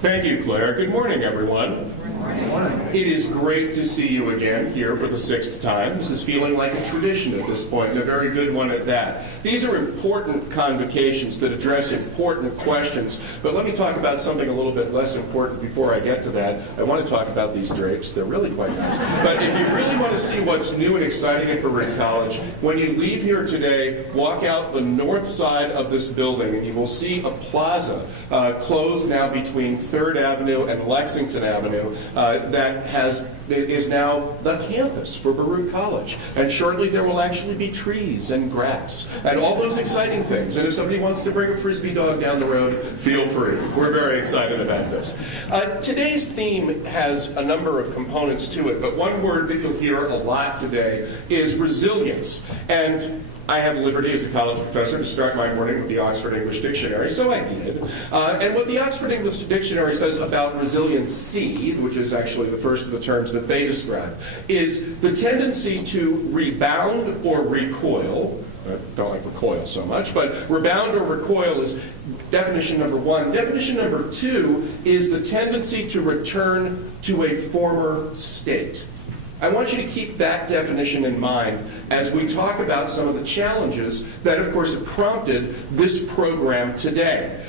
Thank you, Claire. Good morning, everyone. Good morning. It is great to see you again here for the 6th time. This is feeling like a tradition at this point, and a very good one at that. These are important convocations that address important questions, but let me talk about something a little bit less important before I get to that. I want to talk about these drapes. They're really quite nice. But if you really want to see what's new and exciting at Baruch College, when you leave here today, walk out the north side of this building, and you will see a plaza closed now between 3rd Avenue and Lexington Avenue that is now the campus for Baruch College. And shortly there will actually be trees and grass and all those exciting things. And if somebody wants to bring a frisbee dog down the road, feel free. We're very excited about this. Today's theme has a number of components to it, but one word that you'll hear a lot today is resilience. And I have the liberty as a college professor to start my morning with the Oxford English Dictionary, so I did. And what the Oxford English Dictionary says about resiliency, which is actually the first of the terms that they describe, is the tendency to rebound or recoil. I don't like recoil so much, but rebound or recoil is definition number one. Definition number two is the tendency to return to a former state. I want you to keep that definition in mind as we talk about some of the challenges that, of course, have prompted this program today.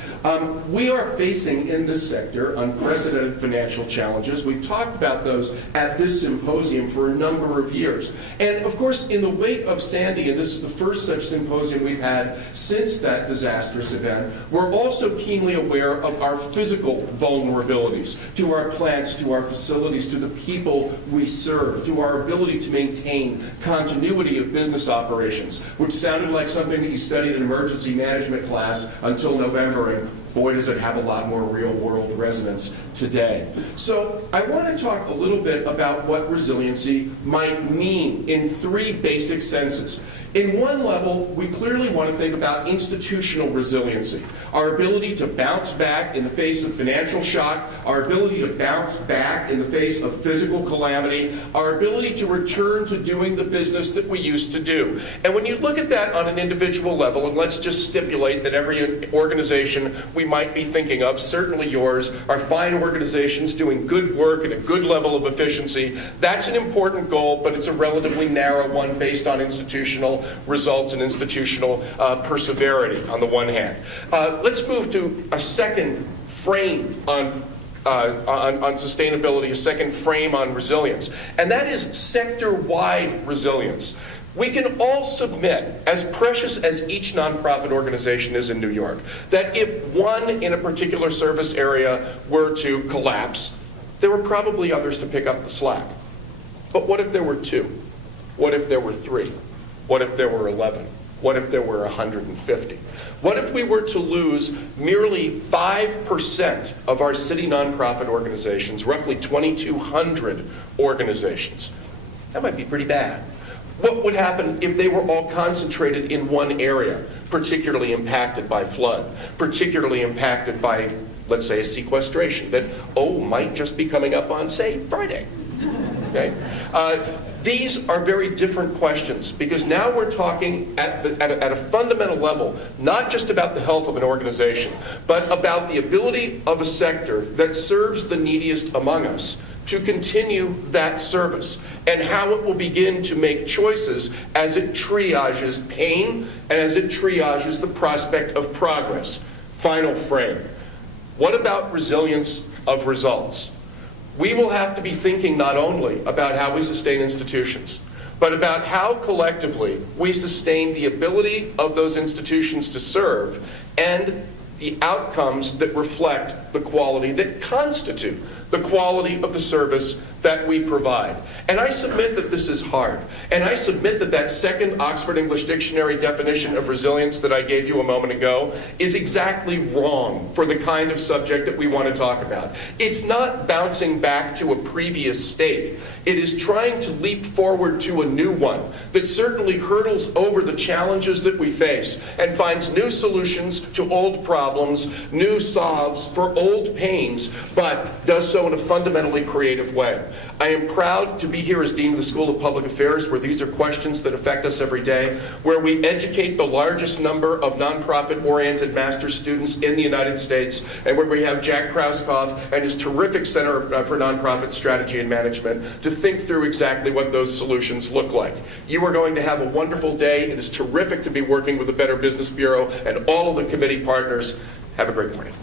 We are facing in this sector unprecedented financial challenges. We've talked about those at this symposium for a number of years. And of course, in the wake of Sandy, and this is the first such symposium we've had since that disastrous event, we're also keenly aware of our physical vulnerabilities to our plants, to our facilities, to the people we serve, to our ability to maintain continuity of business operations, which sounded like something that you studied in emergency management class until November, and boy, does it have a lot more real-world resonance today. So I want to talk a little bit about what resiliency might mean in 3 basic senses. In one level, we clearly want to think about institutional resiliency, our ability to bounce back in the face of financial shock, our ability to bounce back in the face of physical calamity, our ability to return to doing the business that we used to do. And when you look at that on an individual level, and let's just stipulate that every organization we might be thinking of, certainly yours, are fine organizations doing good work at a good level of efficiency. That's an important goal, but it's a relatively narrow one based on institutional results and institutional perseverity on the one hand. Let's move to a second frame on sustainability, a second frame on resilience, and that is sector-wide resilience. We can all submit, as precious as each nonprofit organization is in New York, that if one in a particular service area were to collapse, there were probably others to pick up the slack. But what if there were 2? What if there were 3? What if there were 11? What if there were 150? What if we were to lose merely 5% of our city nonprofit organizations, roughly 2,200 organizations? That might be pretty bad. What would happen if they were all concentrated in one area, particularly impacted by flood, particularly impacted by, let's say, a sequestration that, might just be coming up on, say, Friday? Okay? These are very different questions because now we're talking at a fundamental level, not just about the health of an organization, but about the ability of a sector that serves the neediest among us to continue that service and how it will begin to make choices as it triages pain and as it triages the prospect of progress. Final frame. What about resilience of results? We will have to be thinking not only about how we sustain institutions, but about how collectively we sustain the ability of those institutions to serve and the outcomes that reflect the quality, that constitute the quality of the service that we provide. And I submit that this is hard. And I submit that that second Oxford English Dictionary definition of resilience that I gave you a moment ago is exactly wrong for the kind of subject that we want to talk about. It's not bouncing back to a previous state. It is trying to leap forward to a new one that certainly hurdles over the challenges that we face and finds new solutions to old problems, new solves for old pains, but does so in a fundamentally creative way. I am proud to be here as Dean of the School of Public Affairs, where these are questions that affect us every day, where we educate the largest number of nonprofit-oriented master's students in the United States, and where we have Jack Krauskopf and his terrific Center for Nonprofit Strategy and Management to think through exactly what those solutions look like. You are going to have a wonderful day. It is terrific to be working with the Better Business Bureau and all of the committee partners. Have a great morning.